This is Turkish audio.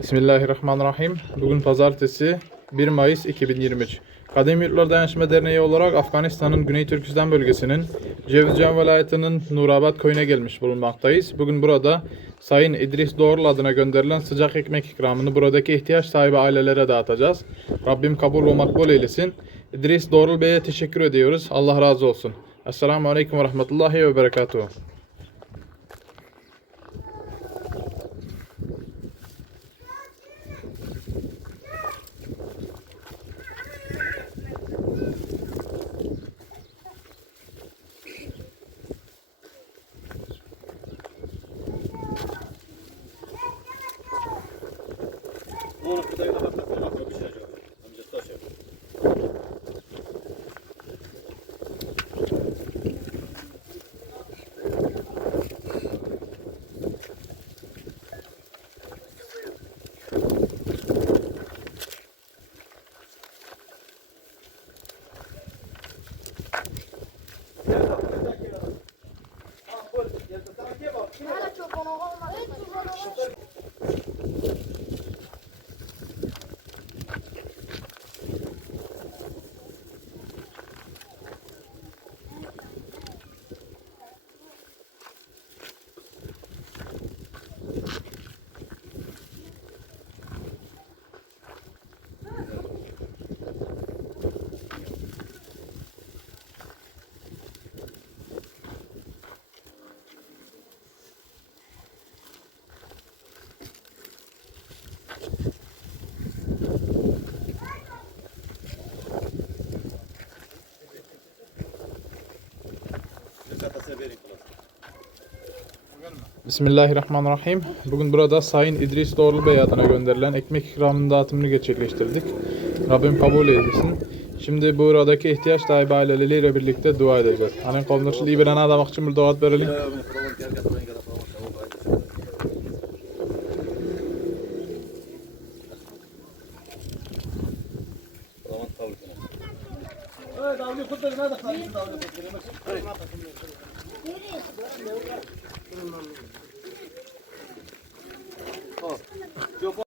Bismillahirrahmanirrahim. Bugün pazartesi 1 Mayıs 2023. Kadim Yurtlar Dayanışma Derneği olarak Afganistan'ın Güney Türkistan bölgesinin Cevizcan velayetinin Nurabat köyüne gelmiş bulunmaktayız. Bugün burada Sayın İdris Doğrul adına gönderilen sıcak ekmek ikramını buradaki ihtiyaç sahibi ailelere dağıtacağız. Rabbim kabul ve makbul eylesin. İdris Doğrul Bey'e teşekkür ediyoruz. Allah razı olsun. Esselamu Aleyküm ve Rahmetullahi ve Berekatuhu. Onu kıtayı da bakmak lazım. Bir şey yok. Amcası da şey. Hala çok ona olmadı. Bismillahirrahmanirrahim. Bugün burada Sayın İdris Doğrul Bey adına gönderilen ekmek ikramının dağıtımını gerçekleştirdik. Rabbim kabul eylesin. Şimdi buradaki ihtiyaç sahibi aileleriyle birlikte dua edeceğiz. Annen komşu liberen adam için bir dua verelim. Tavuk. Evet